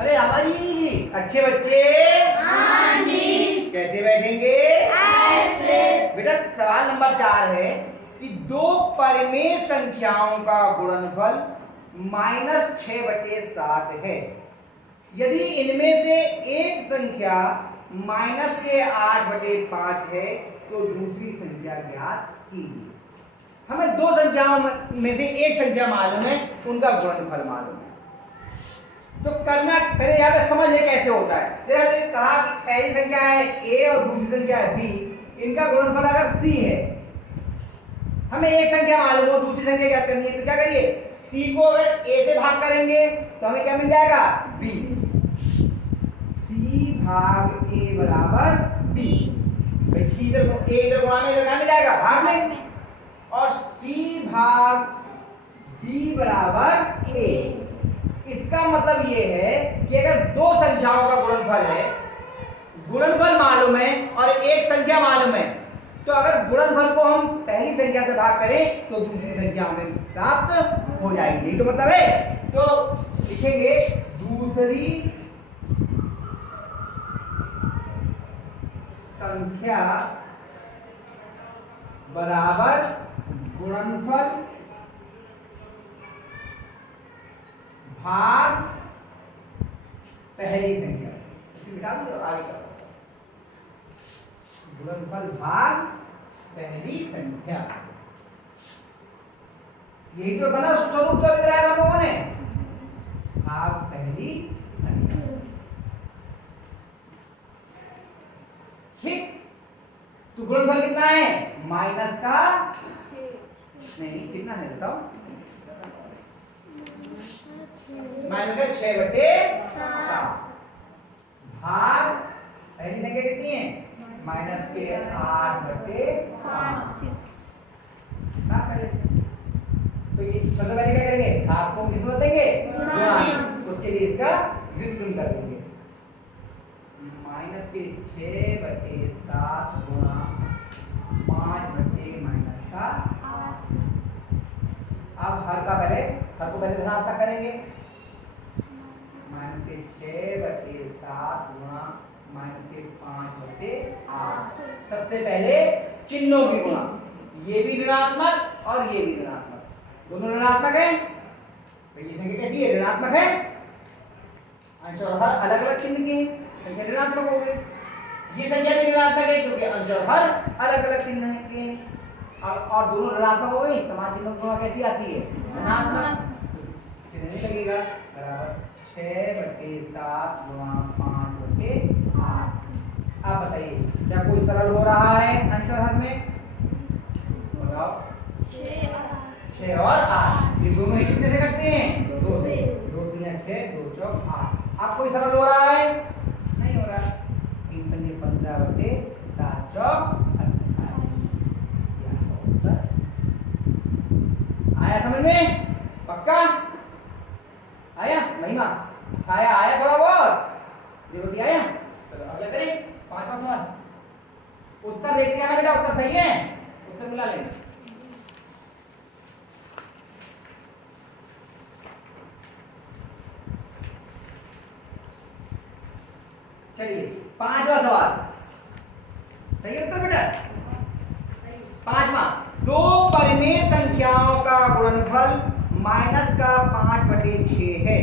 अरे हमारी अच्छे बच्चे हाँ जी। कैसे बैठेंगे? ऐसे। बेटा सवाल नंबर 4 है कि दो परिमेय संख्याओं का गुणनफल -6/7 है। यदि इनमें से एक संख्या -8/5 है तो दूसरी संख्या ज्ञात कीजिए। हमें दो संख्याओं में से एक संख्या मालूम है, उनका गुणनफल मालूम है। तो करना पहले यहाँ पे समझ ले कैसे होता है। जैसे हमने कहा कि पहली संख्या है a और दूसरी संख्या है b, इनका गुणनफल अगर c है, हमें एक संख्या मालूम हो, दूसरी संख्या ज्ञात करनी है, तो क्या करिए, c को अगर a से भाग करेंगे तो हमें क्या मिल जाएगा, b। c भाग a बराबर b। भाई c इधर a इधर गुणा में, इधर क्या मिल जाएगा, भाग में, और c भाग b बराबर a। इसका मतलब ये है कि अगर दो संख्याओं का गुणनफल है, गुणनफल मालूम है और एक संख्या मालूम है, तो अगर गुणनफल को हम पहली संख्या से भाग करें तो दूसरी संख्या हमें प्राप्त हो जाएगी। तो मतलब है, तो लिखेंगे दूसरी संख्या बराबर गुणनफल भाग पहली संख्या। इसे मिटा दो, आगे करो, गुणनफल भाग पहली संख्या। यही तो बना स्वरूप तो दिया हम लोगों ने, भाग पहली संख्या। ठीक, तो गुणनफल कितना है, माइनस का नहीं, कितना है बताओ, माइनस का 6/7 भाग पहली संख्या कितनी है, -8/5। तो ये सबसे पहले क्या करेंगे, भाग को किस में देंगे, गुणा, उसके लिए इसका व्युत्क्रम कर देंगे। -6/7 गुणा 5/-8। अब हर को पहले धनात्मक करेंगे, -6/7 गुणा -5/8। सबसे पहले चिन्हों की गुणा, ये भी ऋणात्मक और ये भी ऋणात्मक, दोनों ऋणात्मक है। पहली संख्या कैसी है, ऋणात्मक है, अंश और हर अलग अलग चिन्ह के, संख्या ऋणात्मक हो गई। ये संख्या भी ऋणात्मक है क्योंकि अंश और हर अलग अलग चिन्ह के, और दोनों ऋणात्मक हो गई। समान चिन्हों की गुणा कैसी आती है, धनात्मक, चिन्ह नहीं लगेगा, बराबर 6/7 गुणा 5/8। अब बताइए क्या कोई सरल हो रहा है अंश और हर में, बताओ, 6 और 8, ये दोनों ही कितने से करते हैं, 2 से, 2 3 6, 2 4 8। अब कोई सरल हो रहा है, नहीं हो रहा, 3 पंजे 15/7 4 आया समझ में, पक्का आया, महिमा आया थोड़ा बहुत, ये बती आया। चलो अगला करें, 5वां सवाल, उत्तर देखते हैं बेटा, उत्तर सही है, उत्तर मिला लेंगे। चलिए 5वां सवाल, सही है उत्तर बेटा, 5वां, दो परिमेय संख्याओं का गुणनफल -5/6 है।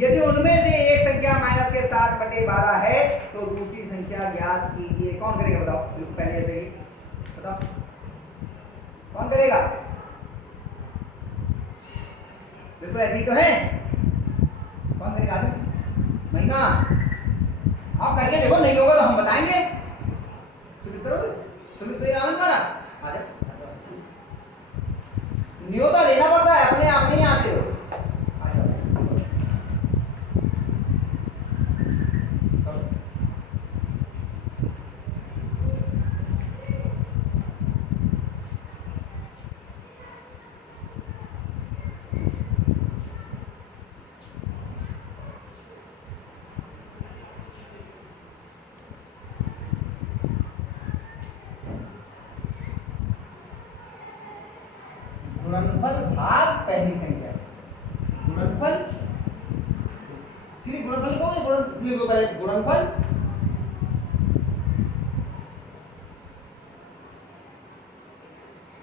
यदि उनमें से एक संख्या -7/12 है तो दूसरी संख्या ज्ञात कीजिए। कौन करेगा बताओ, बिल्कुल पहले से ही बताओ, कौन करेगा, बिल्कुल ऐसे ही तो है, कौन करेगा, महिमा आप करके देखो, नहीं होगा तो हम बताएंगे। सुमित हमारा आ जाओ, न्योता लेना पड़ता है, अपने आप नहीं आते हो। गुणनफल भाग पहली संख्या, सीधे गुणनफल को लिख दो पहले गुणनफल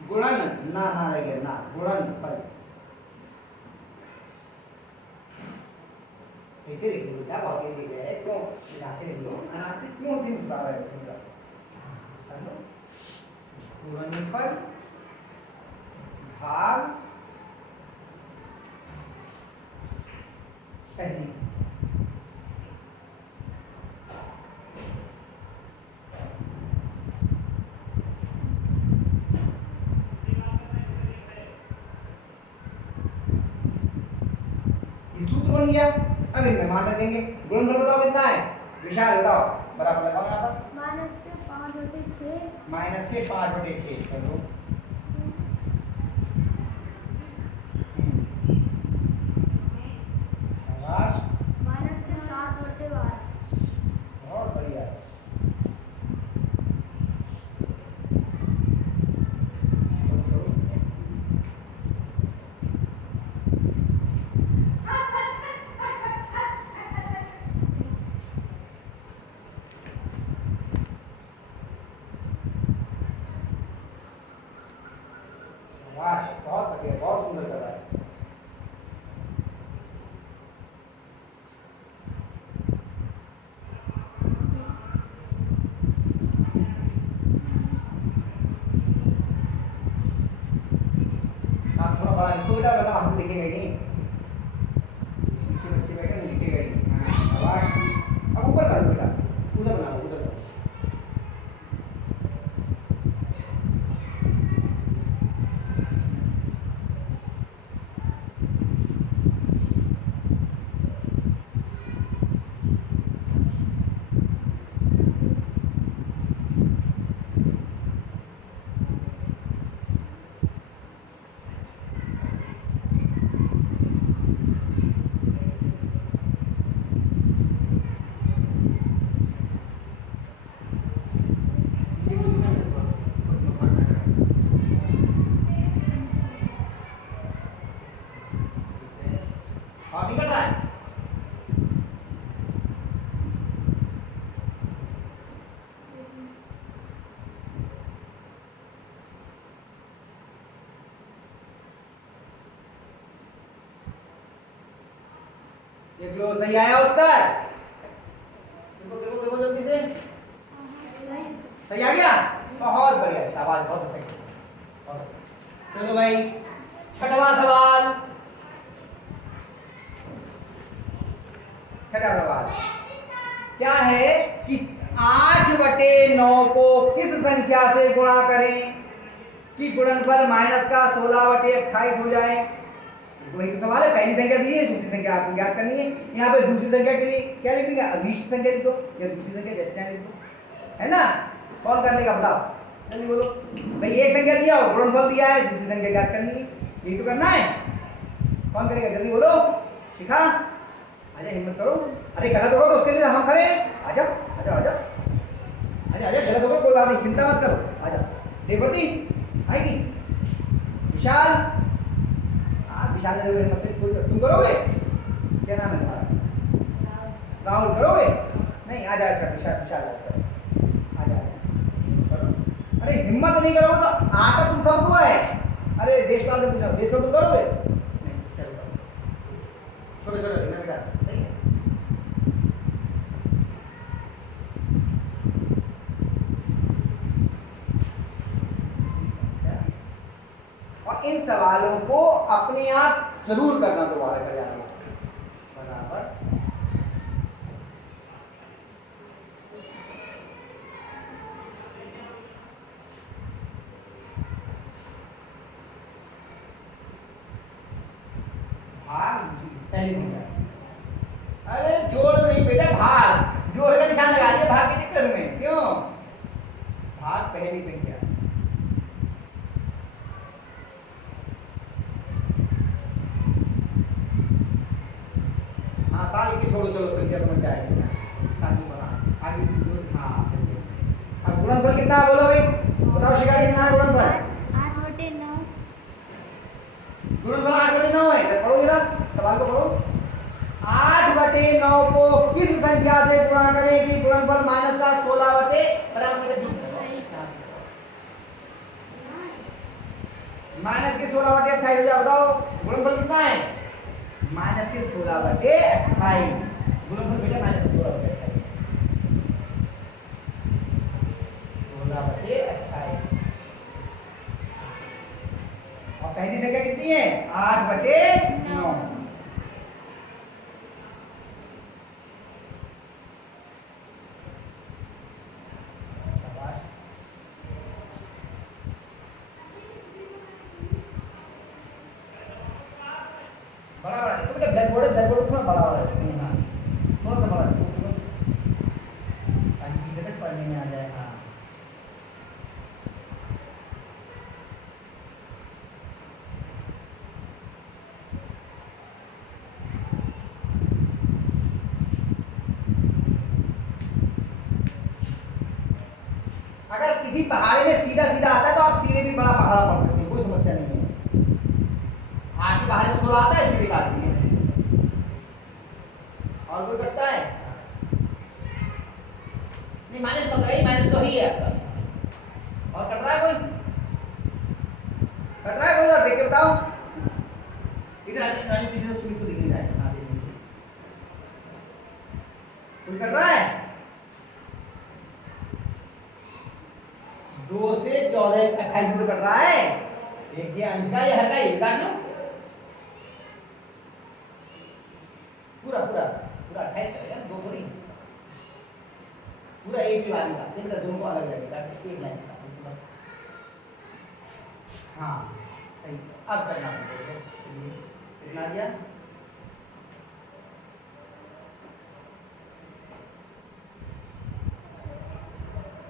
गुणन ना ना रह गया ना गुणनफल ऐसे लिख लो बेटा बहुत ही लिख रहे हैं क्यों बनाते लिख लो बनाते क्यों से बता रहे हो हेलो गुणनफल भाग पहली सूत्र बन गया। अब इनमें मान रख देंगे गुणनफल बताओ कितना है विशाल बताओ बराबर लगाओ यहाँ पर माइनस के 5/6 कर दो शाबाश बहुत बढ़िया शाबाश बहुत बढ़िया बहुत सुंदर कर रहा है आप थोड़ा बड़ा लिखो बेटा वरना हमसे दिखेगा ही नहीं पीछे बच्चे बैठे नहीं दिखेगा ही हाँ शाबाश अब ऊपर कर लो बेटा उधर बनाओ उधर करो हाँ निकल रहा है देख लो सही आया उत्तर देखो देखो देखो जल्दी से सही आ गया बहुत बढ़िया शाबाश बहुत अच्छा चलो भाई छठवां सवाल छठा सवाल क्या है कि 8/9 को किस संख्या से गुणा करें कि गुणनफल माइनस का 16/28 हो जाए वही तो सवाल है पहली संख्या दी है दूसरी संख्या आपको ज्ञात करनी है यहाँ पे दूसरी संख्या के लिए क्या लिख देंगे अभीष्ट संख्या लिख दो या दूसरी संख्या जैसे चाहे लिख दो है ना कौन कर लेगा बताओ जल्दी बोलो भाई एक संख्या दिया और गुणनफल दिया है दूसरी संख्या ज्ञात करनी है यही तो करना है कौन करेगा जल्दी बोलो शिखा आजा हिम्मत करो अरे गलत होगा तो उसके लिए हम खड़े हैं आजा आजा आजा आजा आजा गलत होगा कोई बात नहीं चिंता मत करो आजा देवती आएगी विशाल विशाल ने हिम्मत से तुम करोगे क्या नाम है तुम्हारा राहुल करोगे नहीं आजा अच्छा विशाल विशाल आजा अरे हिम्मत नहीं करोगे तो आता तुम सबको है अरे देशपाल से पूछो देशपाल तुम करोगे नहीं चलो छोड़ो छोड़ो इधर बेटा और इन सवालों को अपने आप जरूर करना दोबारा कर जाना बराबर भाग पहली संख्या अरे जोड़ नहीं बेटा भाग जोड़ का निशान लगा दिया भाग के चक्कर में क्यों भाग पहली संख्या हाँ साल की छोड़ो चलो संख्या समझ जाएगी साल की बना आगे हाँ अब गुणनफल कितना है बोलो भाई बताओ शिखा कितना है गुणनफल 8/9 गुणनफल 8/9 है इधर पढ़ो जरा सवाल को पढ़ो 8/9 8/9 को किस संख्या से गुणा करें कि गुणनफल माइनस का 16 बटे माइनस के 16 बटे 28 हो जाए। बताओ गुणनफल कितना है? माइनस के 16 बटे 28। गुणनफल बेटा माइनस के 16 बटे 28, 16 बटे 28। और पहली संख्या कितनी है? 8/9। बड़ा बड़ा तो बेटा ब्लैक बोर्ड थोड़ा बड़ा बड़ा है। हाँ थोड़ा सा बड़ा ताकि तक पढ़ने में आ जाए। हाँ अगर किसी पहाड़ी में सीधा सीधा आता है तो आप सीधे भी बड़ा पहाड़ा पढ़ सकते हैं, कोई समस्या नहीं है। आपकी पहाड़ी में 16 आता है, सीधे काटती है। और कोई करता है? नहीं माइनस तो है, माइनस तो ही है आपका। और कट रहा है कोई? कट रहा है कोई? और देख के बताओ। इधर आगे रानी पीछे सुई तो दिख नहीं रहा है। हाँ देखिए कोई कट रहा है? 2 से 14 28 में कट रहा है। देखिए अंश का या हर का ये काट लो। पूरा पूरा पूरा 28 करेगा, दो थोड़ी पूरा एक ही वाली का। देखो दोनों को अलग लगेगा, एक लाइन का। हाँ सही। अब करना कितना दिया?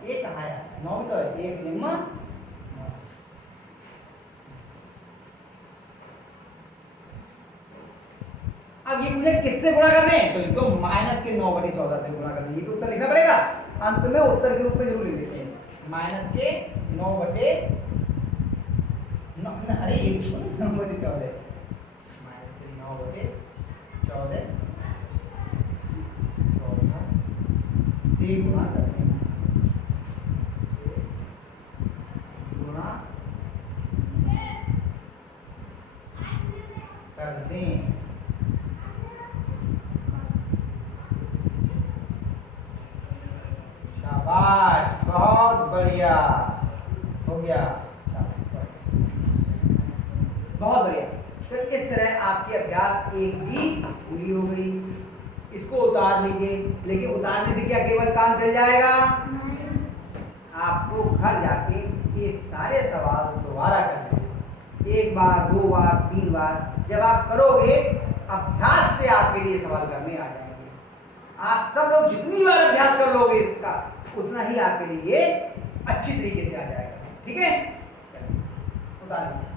एक कहाँ है? 9 तो एक निम्न। अब ये मुझे किससे गुणा कर दें? तो इसको माइनस के 9/14 से गुणा कर दें। ये तो उत्तर लिखना पड़ेगा, अंत में उत्तर के रूप में जरूर लिख देते हैं। माइनस के 9/9 अरे 9/14 माइनस के 9/14 से गुणा करते हैं। गुणा कर दें। शाबाश, बहुत बढ़िया हो गया, बहुत बढ़िया। तो इस तरह आपकी अभ्यास 1G पूरी हो गई। इसको उतार लीजिए, लेकिन उतारने से क्या केवल काम चल जाएगा? आपको घर जाके ये सारे सवाल दोबारा करने, एक बार, 2 बार, 3 बार। जब आप करोगे अभ्यास से आपके लिए सवाल करने आ जाएंगे। आप सब लोग जितनी बार अभ्यास कर लोगे इसका, उतना ही आपके लिए अच्छी तरीके से आ जाएगा। ठीक है, उतार लीजिए।